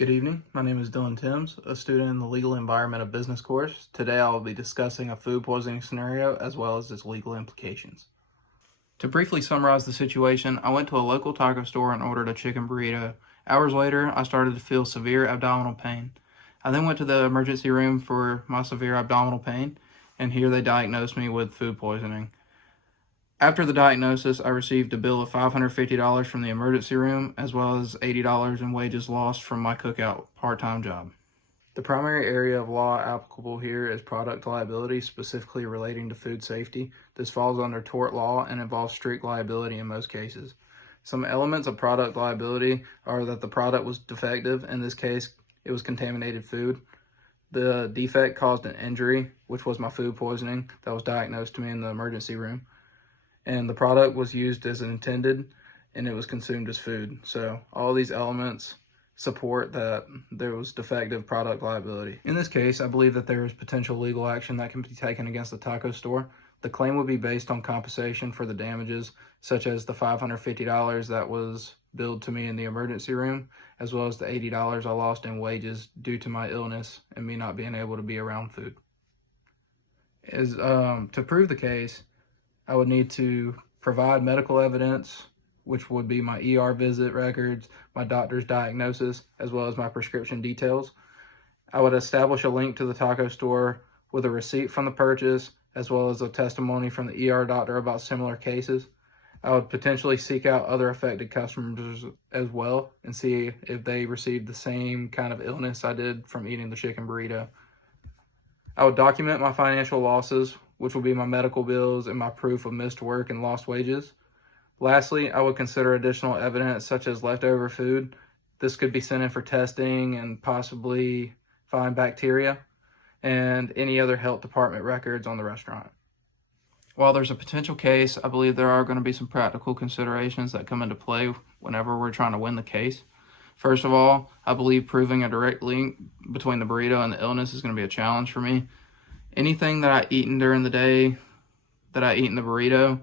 Good evening. My name is Dylan Timms, a student in the Legal Environment of Business course. Today I will be discussing a food poisoning scenario as well as its legal implications. To briefly summarize the situation, I went to a local taco store and ordered a chicken burrito. Hours later, I started to feel severe abdominal pain. I then went to the emergency room for my severe abdominal pain, and here they diagnosed me with food poisoning. After the diagnosis, I received a bill of $550 from the emergency room, as well as $80 in wages lost from my cookout part-time job. The primary area of law applicable here is product liability, specifically relating to food safety. This falls under tort law and involves strict liability in most cases. Some elements of product liability are that the product was defective. In this case, it was contaminated food. The defect caused an injury, which was my food poisoning that was diagnosed to me in the emergency room. And the product was used as intended, and it was consumed as food. So all these elements support that there was defective product liability. In this case, I believe that there is potential legal action that can be taken against the taco store. The claim would be based on compensation for the damages, such as the $550 that was billed to me in the emergency room, as well as the $80 I lost in wages due to my illness and me not being able to be around food. To prove the case, I would need to provide medical evidence, which would be my ER visit records, my doctor's diagnosis, as well as my prescription details. I would establish a link to the taco store with a receipt from the purchase, as well as a testimony from the ER doctor about similar cases. I would potentially seek out other affected customers as well and see if they received the same kind of illness I did from eating the chicken burrito. I would document my financial losses, which will be my medical bills and my proof of missed work and lost wages. Lastly, I would consider additional evidence such as leftover food. This could be sent in for testing and possibly find bacteria, and any other health department records on the restaurant. While there's a potential case, I believe there are going to be some practical considerations that come into play whenever we're trying to win the case. First of all, I believe proving a direct link between the burrito and the illness is going to be a challenge for me. Anything that I eaten during the day that I eat in the burrito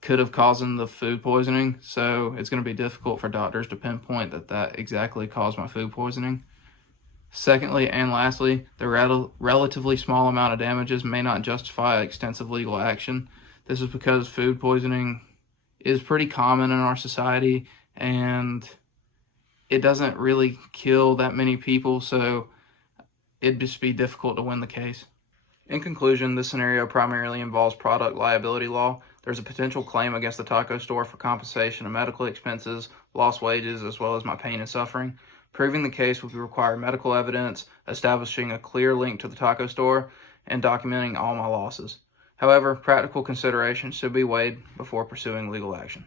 could have caused the food poisoning, so it's going to be difficult for doctors to pinpoint that exactly caused my food poisoning. Secondly and lastly, the relatively small amount of damages may not justify extensive legal action. This is because food poisoning is pretty common in our society, and it doesn't really kill that many people, so it'd just be difficult to win the case. In conclusion, this scenario primarily involves product liability law. There's a potential claim against the taco store for compensation of medical expenses, lost wages, as well as my pain and suffering. Proving the case would require medical evidence, establishing a clear link to the taco store, and documenting all my losses. However, practical considerations should be weighed before pursuing legal action.